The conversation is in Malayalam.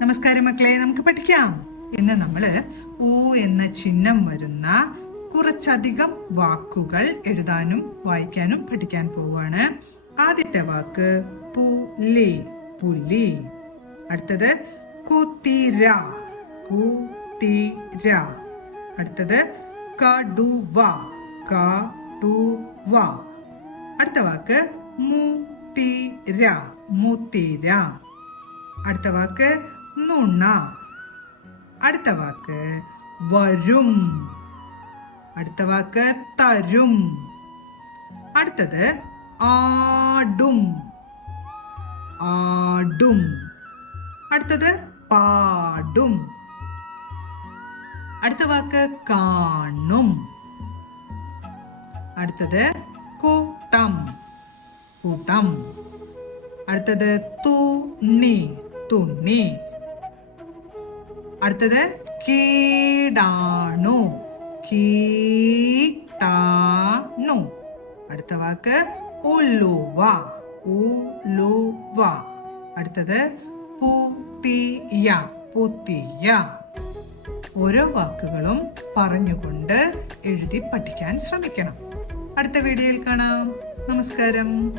നമസ്കാരം മക്കളെ, നമുക്ക് പഠിക്കാം. ഇന്ന് നമ്മള് ഊ എന്ന ചിഹ്നം വരുന്ന കുറച്ചധികം വാക്കുകൾ എഴുതാനും വായിക്കാനും പഠിക്കാൻ പോവാണ്. ആദ്യത്തെ വാക്ക് പുലി, പുലി. അടുത്തത് കുതിര, കുതിര. അടുത്തത് കടുവ, കടുവ. അടുത്ത വാക്ക് മുതിര, മുതിര. അടുത്ത വാക്ക് നുണ. അടുത്ത വാക്ക് വരും. അടുത്ത വാക്ക് തരും. അടുത്തത് ആടും, ആടും. അടുത്തത് പാടും. അടുത്ത വാക്ക് കാണും. അടുത്തത് കൂട്ടം, കൂട്ടം. അടുത്തത് തുണി, തുണി. അടുത്തത് കീടാണു, കീടാണു. അടുത്ത വാക്ക് ഉലുവ, ഉലുവ. അടുത്തത് പുതിയ, പുതിയ. ഓരോ വാക്കുകളും പറഞ്ഞുകൊണ്ട് എഴുതി പഠിക്കാൻ ശ്രമിക്കണം. അടുത്ത വീഡിയോയിൽ കാണാം. നമസ്കാരം.